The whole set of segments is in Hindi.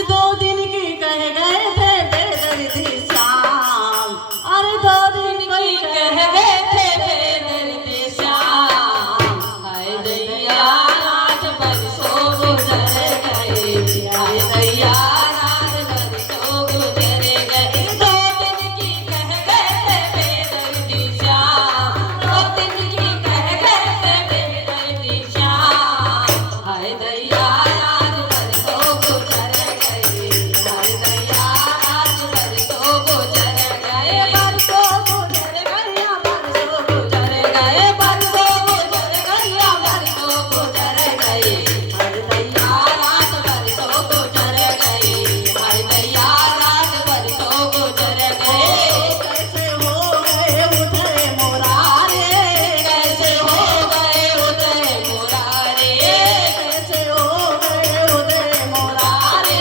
अरे 2 दिन की कह गए थे बेदर्दी श्याम, अरे 2 दिन की कह गए थे बेदर्दी श्याम। हाय दैया रात बरसों गुजर गए, हाय दैया रात बरसों गुजर गए। 2 दिन की कह गए थे बेदर्दी श्याम, 2 दिन की कह गए थे बेदर्दी श्याम। हाय दैया रात बरसों गुजर गए, हाय दैया रात बरसों गुजर गए। बरसों गुजर गया, बरसों गुजर गए, बरसों गुजर गया, बरसों गुजर गए। हाय दैया रात बरसों गुजर गए, हाय दैया रात बरसों गुजर गए। कैसे हो गए उदय मुरारे, कैसे हो गए उदय मुरारे, कैसे हो गए उदय मुरारे,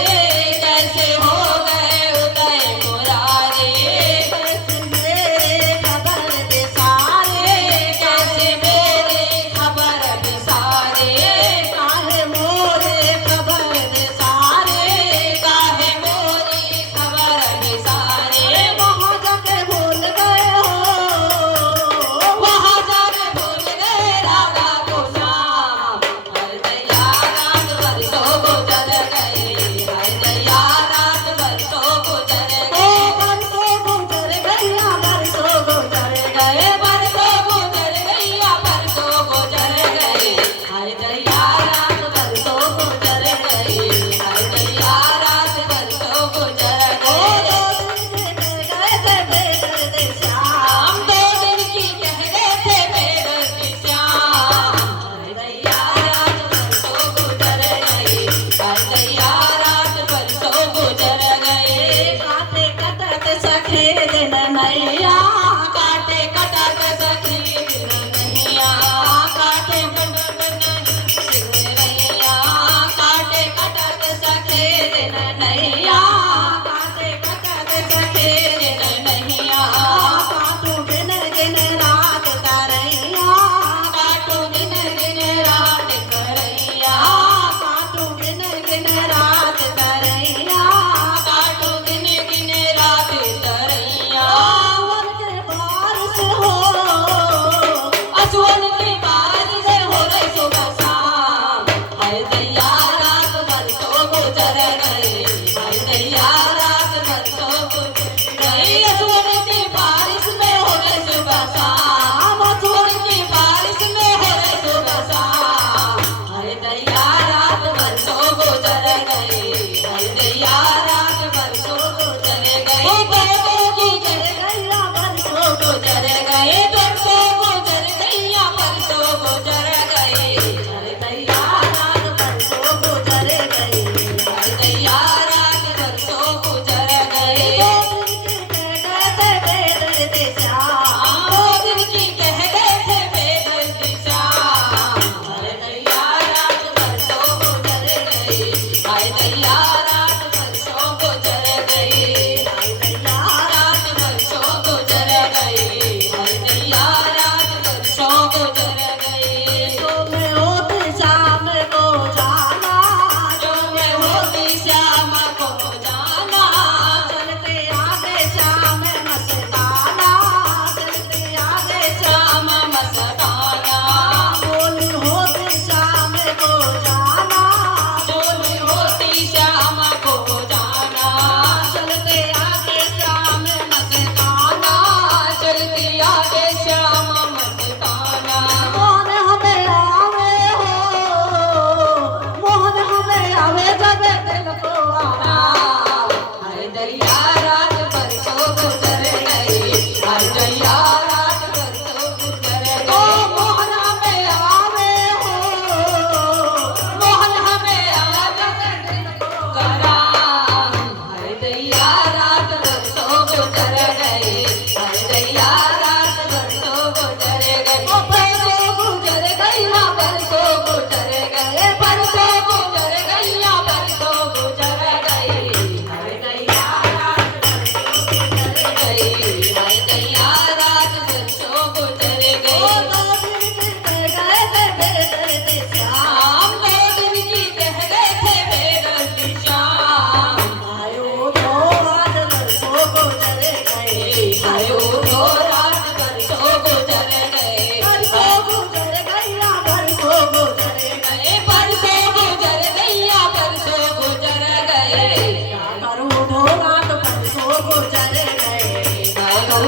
कैसे हो गए उदय मुरारे। कैसे मेरे खबर बिसारे, कैसे मेरे खबर बिसारे। काहे मोरे खबर बिसारे, काहे मोरे खबर बिसारे। वहाँ जाके भूल गए हो, वहाँ जाके भूल गए राधा को श्याम। हाय दैया रात बरसों गुजर गए, हाय दैया रात बरसों गुजर गए। बरसों गुजर गया, बरसों गुजर गए, बरसों गुजर गया, बरसों गुजर गए। हाय दैया रात बरसों गुजर गए, हाय दैया रात बरसों गुजर गए। 2 दिन की कह गए थे बेदर्दी श्याम, 2 दिन की कह गए थे बेदर्दी श्याम। हाय दैया रात बरसों गुजर गए, हाय दैया रात बरसों गुजर गए। काटे कटक सखे दिन नैया, काटे कटक सखी दिन नैया, काटे कटक नैया, काटे कटक सखे दिन नैया, काटे कटक सखे दिन नैया। काटू गिन गिन रात तरैया, काटू गिन गिन रात तरैया, काटू गिन गिन रात तरैया, काटू गिन गिन रात तरैया। सावन के बारिश हो, असुवन की बारिश हो रही सुबह शाम। हाय दैया रात बरसों गुजर गए, हाय दैया रात बरसों गुजर गए। असुवन की बारिश में हो रही सुबह शाम, असुवन की बारिश में हो रही सुबह शाम। हाय दैया रात बरसों गुजर गए, हाय दैया रात बरसों गुजर गए। बरसों गुजर गया, बरसों गुजर गए, बरसों गुजर गया, बरसों गुजर गए। हाय दैया रात बरसों गुजर गए, हाय दैया रात बरसों गुजर गए। 2 दिन की कह गए थे बेदर्दी श्याम, 2 दिन की कह गए थे बेदर्दी श्याम। हाय दैया रात बरसों गुजर गए, हाय दैया रात बरसों गुजर गए, हाय दैया रात बरसों गुजर गए, हाय दैया रात बरसों गुजर गए। जो मैं होती श्याम को जाना, जो मैं होती श्याम को जाना। चलते आगे श्याम मस्ताना, चलते आगे श्याम मस्ताना। बोली होती श्याम को जाना, बोली होती श्याम को जाना। चलते आगे श्याम मस्ताना, चलते आगे श्याम मस्ताना। मोहन हमें आवे हो, मोहन हमें आवे जब दिल को आराम। हाय दैया रात बरसों गुजर गए, हाय दैया रात बरसों गुजर गए। मोहन हमें आवे हो, मोहन हमें आवे जब दिल को आराम। हाय दैया रात बरसों गुजर गए, हाय दैया रात बरसों गुजर गए। बरसों गुजर गया, बरसों गुजर गए, बरसों गुजर गया, बरसों गुजर गए। हाय दैया रात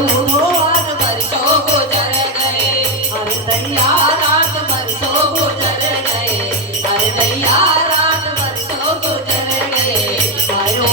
उठो आज बरसों गुजर गए, अरे दैया रात बरसों गुजर गए, अरे दैया रात बरसों गुजर गए, आयो